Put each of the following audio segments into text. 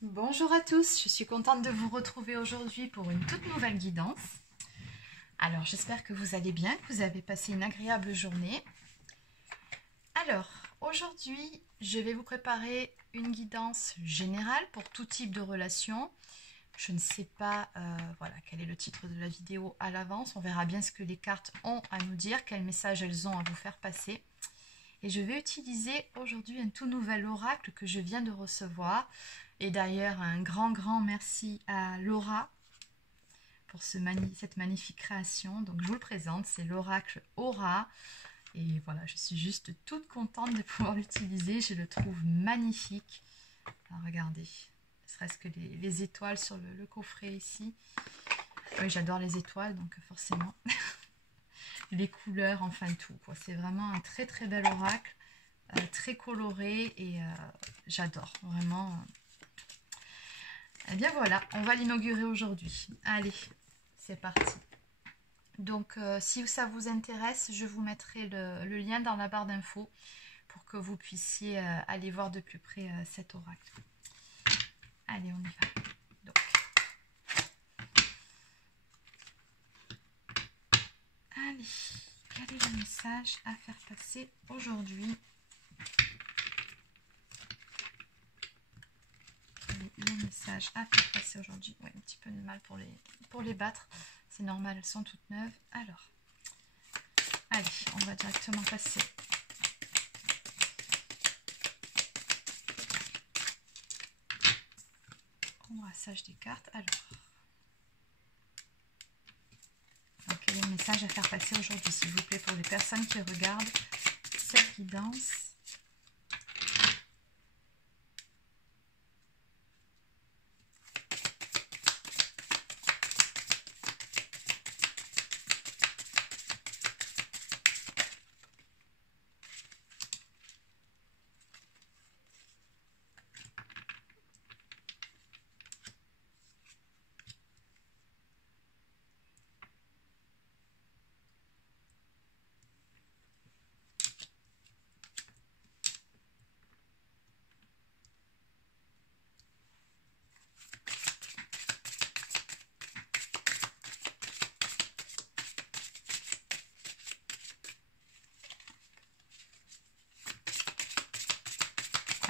Bonjour à tous, je suis contente de vous retrouver aujourd'hui pour une toute nouvelle guidance. Alors j'espère que vous allez bien, que vous avez passé une agréable journée. Alors aujourd'hui je vais vous préparer une guidance générale pour tout type de relation. Je ne sais pas voilà, quel est le titre de la vidéo à l'avance, on verra bien ce que les cartes ont à nous dire, quel message elles ont à vous faire passer. Et je vais utiliser aujourd'hui un tout nouvel oracle que je viens de recevoir. Et d'ailleurs, un grand merci à Laura pour cette magnifique création. Donc, je vous le présente, c'est l'oracle Aura. Et voilà, je suis juste toute contente de pouvoir l'utiliser. Je le trouve magnifique. Alors, regardez, ne serait-ce que les étoiles sur le coffret ici. Oui, j'adore les étoiles, donc forcément, les couleurs, enfin tout. C'est vraiment un très bel oracle, très coloré et j'adore, vraiment. Eh bien voilà, on va l'inaugurer aujourd'hui. Allez, c'est parti. Donc si ça vous intéresse, je vous mettrai le lien dans la barre d'infos pour que vous puissiez aller voir de plus près cet oracle. Allez, on y va. Donc, allez, quel est le message à faire passer aujourd'hui? Le message à faire passer aujourd'hui. Oui, un petit peu de mal pour les battre. C'est normal, elles sont toutes neuves. Alors, allez, on va directement passer au brassage des cartes. Alors, donc, quel est le message à faire passer aujourd'hui, s'il vous plaît, pour les personnes qui regardent cette guidance?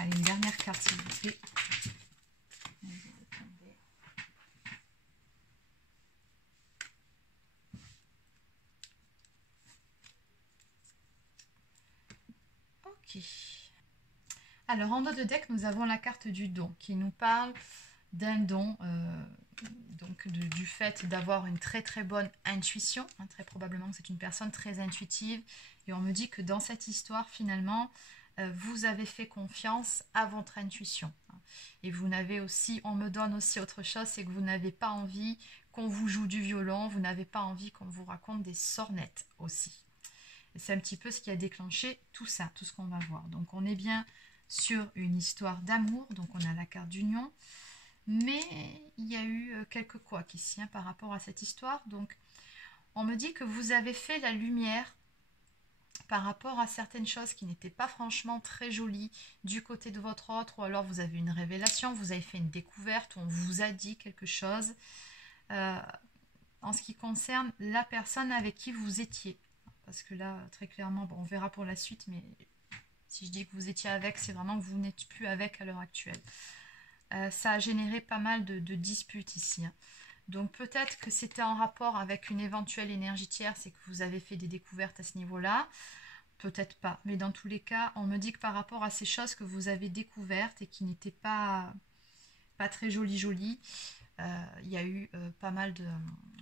Allez, une dernière carte, s'il vous plaît. Ok. Alors, en dos de deck, nous avons la carte du don qui nous parle d'un don, donc du fait d'avoir une très bonne intuition. Hein, très probablement que c'est une personne très intuitive. Et on me dit que dans cette histoire, finalement, vous avez fait confiance à votre intuition. Et vous n'avez aussi, on me donne aussi autre chose, c'est que vous n'avez pas envie qu'on vous joue du violon, vous n'avez pas envie qu'on vous raconte des sornettes aussi. Et c'est un petit peu ce qui a déclenché tout ça, tout ce qu'on va voir. Donc on est bien sur une histoire d'amour, donc on a la carte d'union, mais il y a eu quelques couacs ici par rapport à cette histoire. Donc on me dit que vous avez fait la lumière par rapport à certaines choses qui n'étaient pas franchement très jolies du côté de votre autre, ou alors vous avez une révélation, vous avez fait une découverte, on vous a dit quelque chose en ce qui concerne la personne avec qui vous étiez. Parce que là, très clairement, bon, on verra pour la suite, mais si je dis que vous étiez avec, c'est vraiment que vous n'êtes plus avec à l'heure actuelle. Ça a généré pas mal de disputes ici. Donc peut-être que c'était en rapport avec une éventuelle énergie tierce et que vous avez fait des découvertes à ce niveau-là. Peut-être pas. Mais dans tous les cas, on me dit que par rapport à ces choses que vous avez découvertes et qui n'étaient pas très jolies, il y a eu pas mal de...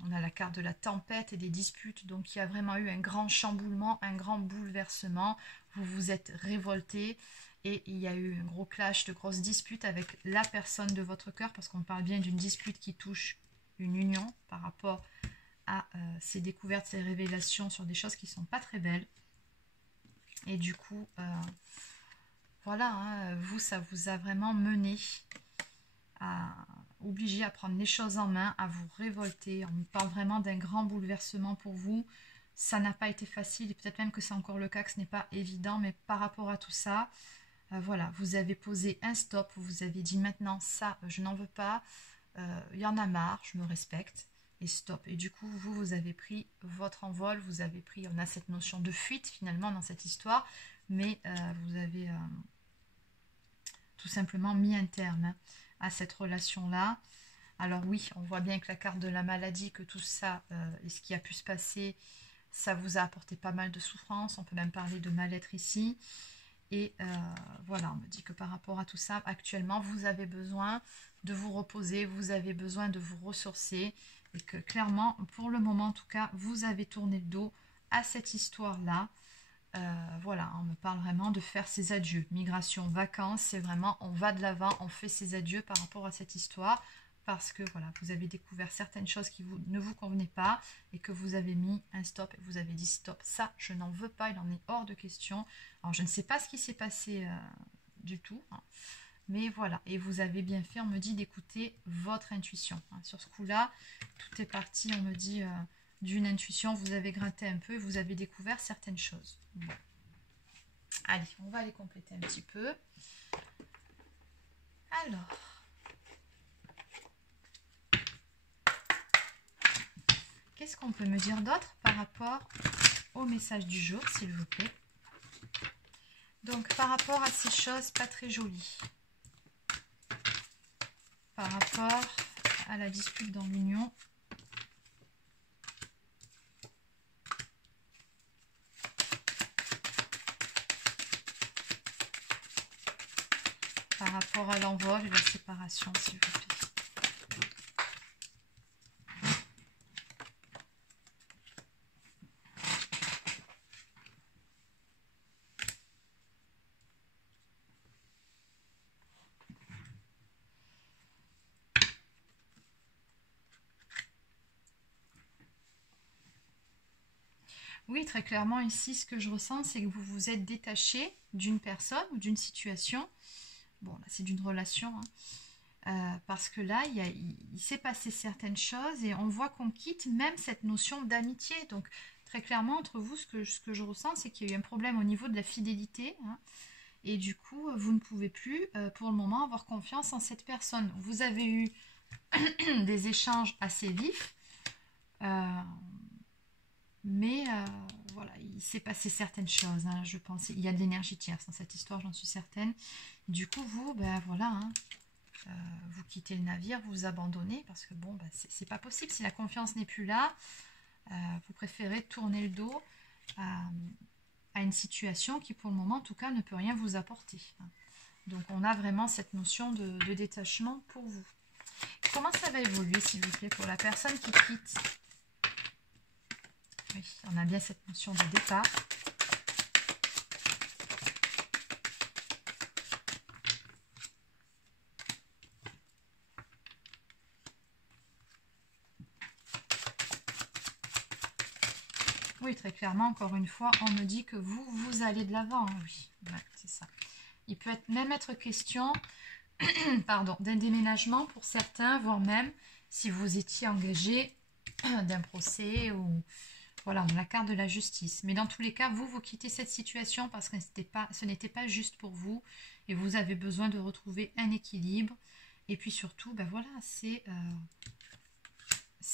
On a la carte de la tempête et des disputes. Donc il y a vraiment eu un grand chamboulement, un grand bouleversement. Vous vous êtes révolté. Et il y a eu un gros clash, de grosses disputes avec la personne de votre cœur, parce qu'on parle bien d'une dispute qui touche une union par rapport à ces découvertes, ces révélations sur des choses qui ne sont pas très belles. Et du coup, voilà, hein, vous, ça vous a vraiment mené à obligé à prendre les choses en main, à vous révolter. On me parle vraiment d'un grand bouleversement pour vous. Ça n'a pas été facile, et peut-être même que c'est encore le cas, que ce n'est pas évident, mais par rapport à tout ça, Voilà, vous avez posé un stop, vous avez dit maintenant ça, je n'en veux pas, il y en a marre, je me respecte, et stop. Et du coup, vous avez pris votre envol, vous avez pris, on a cette notion de fuite finalement dans cette histoire, mais vous avez tout simplement mis un terme à cette relation-là. Alors oui, on voit bien avec la carte de la maladie que tout ça, et ce qui a pu se passer, ça vous a apporté pas mal de souffrance, on peut même parler de mal-être ici. Et voilà, on me dit que par rapport à tout ça, actuellement, vous avez besoin de vous reposer, vous avez besoin de vous ressourcer. Et que clairement, pour le moment en tout cas, vous avez tourné le dos à cette histoire-là. Voilà, on me parle vraiment de faire ses adieux. Migration, vacances, c'est vraiment, on va de l'avant, on fait ses adieux par rapport à cette histoire. Parce que voilà, vous avez découvert certaines choses qui ne vous convenaient pas et que vous avez mis un stop et vous avez dit stop, ça je n'en veux pas, il en est hors de question. Alors je ne sais pas ce qui s'est passé du tout, hein, mais voilà, et vous avez bien fait, on me dit d'écouter votre intuition. Hein. Sur ce coup-là, tout est parti, on me dit d'une intuition, vous avez gratté un peu et vous avez découvert certaines choses. Bon. Allez, on va les compléter un petit peu. Alors... qu'est-ce qu'on peut me dire d'autre par rapport au message du jour, s'il vous plaît? Donc, par rapport à ces choses pas très jolies, par rapport à la dispute dans l'union, par rapport à l'envol et la séparation, s'il vous plaît. Oui, très clairement, ici, ce que je ressens, c'est que vous vous êtes détaché d'une personne ou d'une situation. Bon, là, c'est d'une relation, hein. Parce que là, il s'est passé certaines choses et on voit qu'on quitte même cette notion d'amitié. Donc, très clairement, entre vous, ce que je ressens, c'est qu'il y a eu un problème au niveau de la fidélité. Hein, et du coup, vous ne pouvez plus, pour le moment, avoir confiance en cette personne. Vous avez eu des échanges assez vifs. Mais voilà, il s'est passé certaines choses, hein, je pense. Il y a de l'énergie tierce dans cette histoire, j'en suis certaine. Du coup, vous, ben voilà, hein, vous quittez le navire, vous vous abandonnez, parce que bon, ben, c'est pas possible. Si la confiance n'est plus là, vous préférez tourner le dos à une situation qui, pour le moment, en tout cas, ne peut rien vous apporter. Hein. Donc, on a vraiment cette notion de détachement pour vous. Comment ça va évoluer, s'il vous plaît, pour la personne qui quitte ? Oui, on a bien cette notion de départ. Oui, très clairement, encore une fois, on me dit que vous allez de l'avant. Hein, oui, ouais, c'est ça. Il peut même être question pardon, d'un déménagement pour certains, voire même si vous étiez engagé d'un procès ou... Voilà, on a la carte de la justice. Mais dans tous les cas, vous quittez cette situation parce que ce n'était pas juste pour vous. Et vous avez besoin de retrouver un équilibre. Et puis surtout, ben voilà, c'est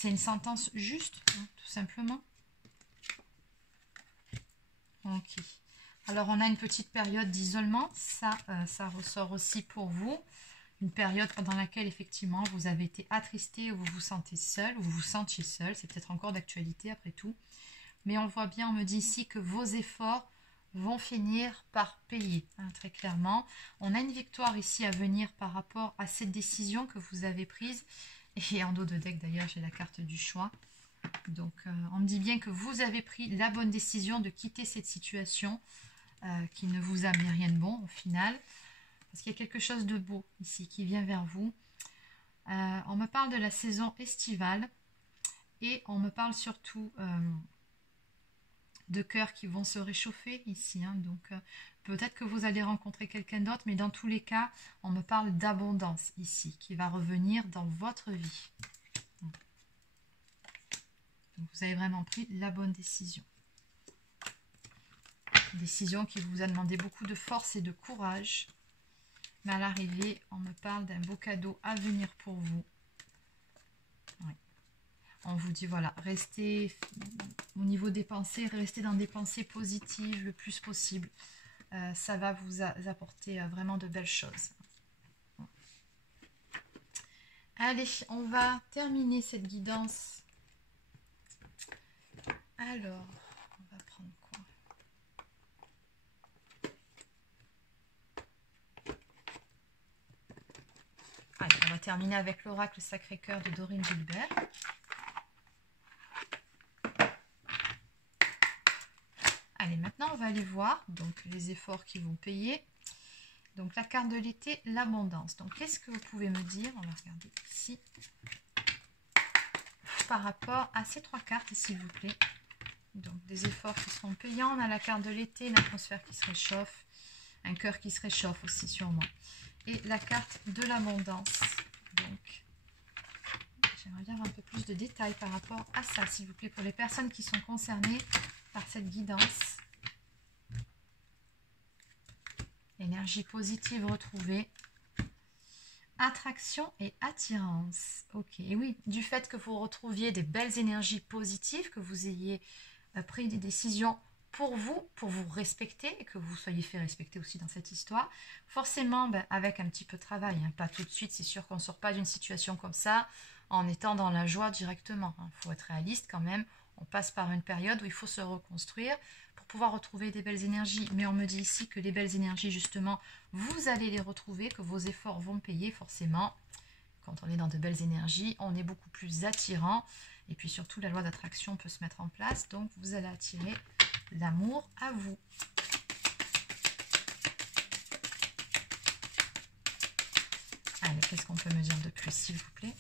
une sentence juste, hein, tout simplement. Ok. Alors, on a une petite période d'isolement. Ça ressort aussi pour vous. Une période pendant laquelle, effectivement, vous avez été attristé, ou vous vous sentez seul, ou vous vous sentiez seul. C'est peut-être encore d'actualité après tout. Mais on voit bien, on me dit ici que vos efforts vont finir par payer, hein, très clairement. On a une victoire ici à venir par rapport à cette décision que vous avez prise. Et en dos de deck, d'ailleurs, j'ai la carte du choix. Donc, on me dit bien que vous avez pris la bonne décision de quitter cette situation qui ne vous a mis rien de bon au final. Parce qu'il y a quelque chose de beau ici qui vient vers vous. On me parle de la saison estivale. Et on me parle surtout... de cœurs qui vont se réchauffer ici. Hein, donc, peut-être que vous allez rencontrer quelqu'un d'autre, mais dans tous les cas, on me parle d'abondance ici, qui va revenir dans votre vie. Donc, vous avez vraiment pris la bonne décision. décision qui vous a demandé beaucoup de force et de courage. Mais à l'arrivée, on me parle d'un beau cadeau à venir pour vous. Oui. On vous dit, voilà, restez au niveau des pensées, restez dans des pensées positives le plus possible. Ça va vous apporter vraiment de belles choses. Allez, on va terminer cette guidance. Alors, on va prendre quoi? Allez, on va terminer avec l'oracle Sacré-Cœur de Dorine Gilbert. Allez, maintenant on va aller voir donc les efforts qui vont payer. Donc la carte de l'été, l'abondance. Donc qu'est-ce que vous pouvez me dire? On va regarder ici. Par rapport à ces trois cartes, s'il vous plaît. Donc des efforts qui seront payants. On a la carte de l'été, une atmosphère qui se réchauffe. Un cœur qui se réchauffe aussi sûrement. Et la carte de l'abondance. Donc j'aimerais bien avoir un peu plus de détails par rapport à ça, s'il vous plaît, pour les personnes qui sont concernées par cette guidance. Énergie positive retrouvée. Attraction et attirance. Ok, et oui, du fait que vous retrouviez des belles énergies positives, que vous ayez pris des décisions pour vous respecter et que vous soyez fait respecter aussi dans cette histoire, forcément avec un petit peu de travail, hein, pas tout de suite, c'est sûr qu'on ne sort pas d'une situation comme ça en étant dans la joie directement. Il faut être réaliste quand même, on passe par une période où il faut se reconstruire pour pouvoir retrouver des belles énergies. Mais on me dit ici que les belles énergies, justement, vous allez les retrouver, que vos efforts vont payer forcément. Quand on est dans de belles énergies, on est beaucoup plus attirant. Et puis surtout, la loi d'attraction peut se mettre en place. Donc, vous allez attirer l'amour à vous. Allez, qu'est-ce qu'on peut me dire de plus, s'il vous plaît ?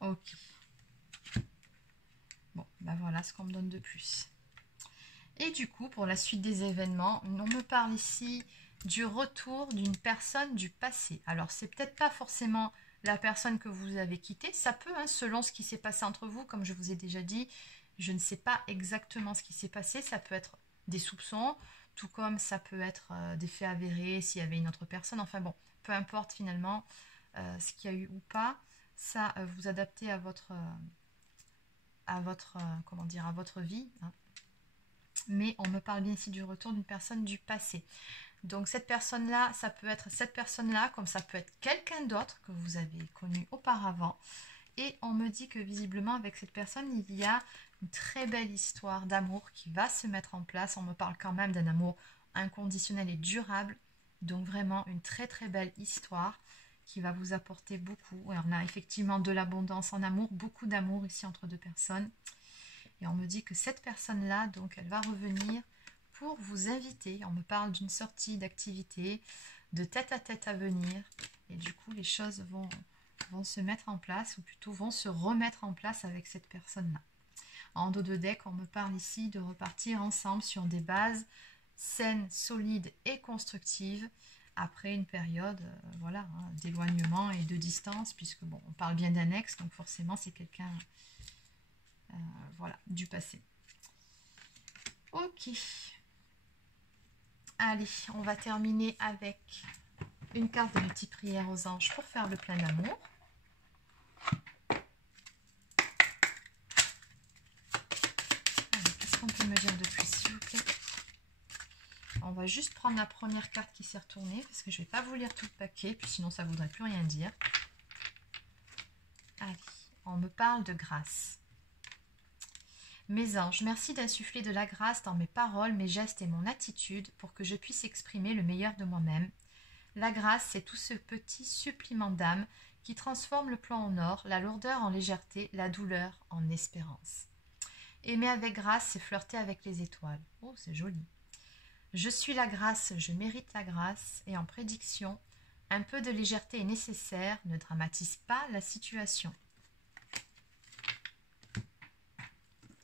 Ok. Bon, ben voilà ce qu'on me donne de plus. Et du coup, pour la suite des événements, on me parle ici du retour d'une personne du passé. Alors, c'est peut-être pas forcément la personne que vous avez quittée. Ça peut, hein, selon ce qui s'est passé entre vous, comme je vous ai déjà dit. Je ne sais pas exactement ce qui s'est passé. Ça peut être des soupçons, tout comme ça peut être des faits avérés s'il y avait une autre personne. Enfin bon, peu importe finalement ce qu'il y a eu ou pas. Ça, vous adaptez à votre comment dire, à votre vie, hein. Mais on me parle bien ici du retour d'une personne du passé. Donc cette personne-là, ça peut être cette personne-là, comme ça peut être quelqu'un d'autre que vous avez connu auparavant. Et on me dit que visiblement avec cette personne, il y a une très belle histoire d'amour qui va se mettre en place. On me parle quand même d'un amour inconditionnel et durable. Donc vraiment une très très belle histoire qui va vous apporter beaucoup. Et on a effectivement de l'abondance en amour, beaucoup d'amour ici entre deux personnes. Et on me dit que cette personne-là, donc elle va revenir pour vous inviter. On me parle d'une sortie d'activité, de tête à venir. Et du coup, les choses vont se mettre en place, ou plutôt vont se remettre en place avec cette personne-là. En dos de deck, on me parle ici de repartir ensemble sur des bases saines, solides et constructives après une période voilà, hein, d'éloignement et de distance, puisque bon, on parle bien d'un ex, donc forcément c'est quelqu'un voilà, du passé. Ok. Allez, on va terminer avec une carte de petite prière aux anges pour faire le plein d'amour. Qu'est-ce qu'on peut me dire de plus, s'il vous plaît? On va juste prendre la première carte qui s'est retournée, parce que je ne vais pas vous lire tout le paquet, puis sinon ça ne voudrait plus rien dire. Allez, on me parle de grâce. Mes anges, merci d'insuffler de la grâce dans mes paroles, mes gestes et mon attitude pour que je puisse exprimer le meilleur de moi-même. La grâce, c'est tout ce petit supplément d'âme qui transforme le plan en or, la lourdeur en légèreté, la douleur en espérance. Aimer avec grâce, c'est flirter avec les étoiles. Oh, c'est joli. Je suis la grâce, je mérite la grâce. Et en prédiction, un peu de légèreté est nécessaire, ne dramatise pas la situation.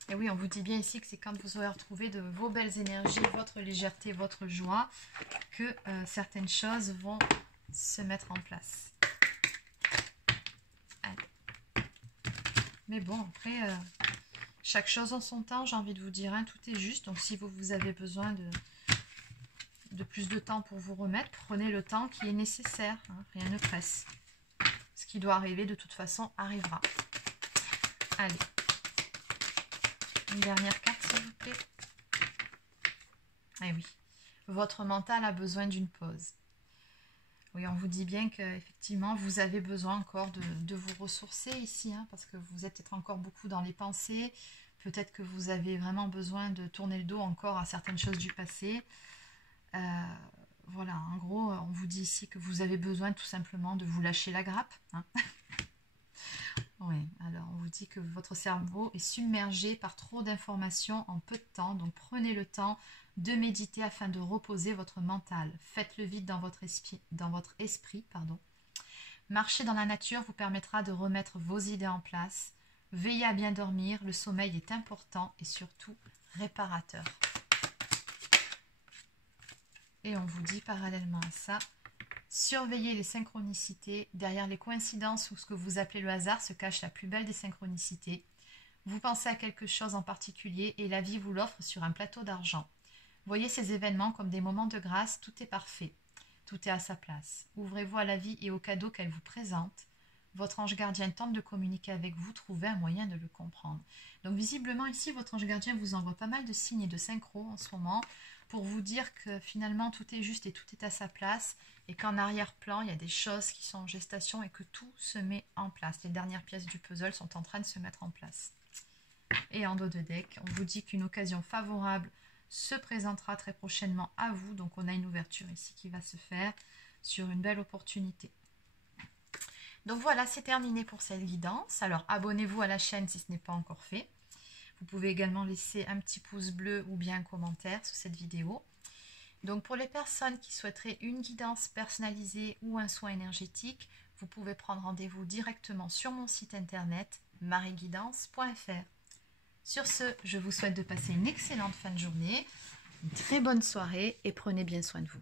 Et oui, on vous dit bien ici que c'est quand vous aurez retrouvé de vos belles énergies, votre légèreté, votre joie, que certaines choses vont se mettre en place. Allez. Mais bon, après, chaque chose en son temps, j'ai envie de vous dire, hein, tout est juste. Donc si vous avez besoin de plus de temps pour vous remettre, prenez le temps qui est nécessaire. Hein, rien ne presse. Ce qui doit arriver, de toute façon, arrivera. Allez. Une dernière carte, s'il vous plaît. Eh oui, votre mental a besoin d'une pause. Oui, on vous dit bien qu'effectivement, vous avez besoin encore de vous ressourcer ici, hein, parce que vous êtes peut-être encore beaucoup dans les pensées. Peut-être que vous avez vraiment besoin de tourner le dos encore à certaines choses du passé. Voilà, en gros, on vous dit ici que vous avez besoin tout simplement de vous lâcher la grappe. Hein. Oui, alors on vous dit que votre cerveau est submergé par trop d'informations en peu de temps, donc prenez le temps de méditer afin de reposer votre mental. Faites le vide dans votre esprit. Marcher dans la nature vous permettra de remettre vos idées en place. Veillez à bien dormir, le sommeil est important et surtout réparateur. Et on vous dit parallèlement à ça, surveillez les synchronicités. Derrière les coïncidences ou ce que vous appelez le hasard se cache la plus belle des synchronicités. Vous pensez à quelque chose en particulier et la vie vous l'offre sur un plateau d'argent. Voyez ces événements comme des moments de grâce, tout est parfait. Tout est à sa place. Ouvrez-vous à la vie et aux cadeaux qu'elle vous présente. Votre ange gardien tente de communiquer avec vous, trouvez un moyen de le comprendre. Donc visiblement ici, votre ange gardien vous envoie pas mal de signes et de synchro en ce moment pour vous dire que finalement tout est juste et tout est à sa place et qu'en arrière-plan, il y a des choses qui sont en gestation et que tout se met en place. Les dernières pièces du puzzle sont en train de se mettre en place. Et en dos de deck, on vous dit qu'une occasion favorable se présentera très prochainement à vous. Donc on a une ouverture ici qui va se faire sur une belle opportunité. Donc voilà, c'est terminé pour cette guidance. Alors abonnez-vous à la chaîne si ce n'est pas encore fait. Vous pouvez également laisser un petit pouce bleu ou bien un commentaire sous cette vidéo. Donc pour les personnes qui souhaiteraient une guidance personnalisée ou un soin énergétique, vous pouvez prendre rendez-vous directement sur mon site internet marieguidance.fr. Sur ce, je vous souhaite de passer une excellente fin de journée, une très bonne soirée et prenez bien soin de vous.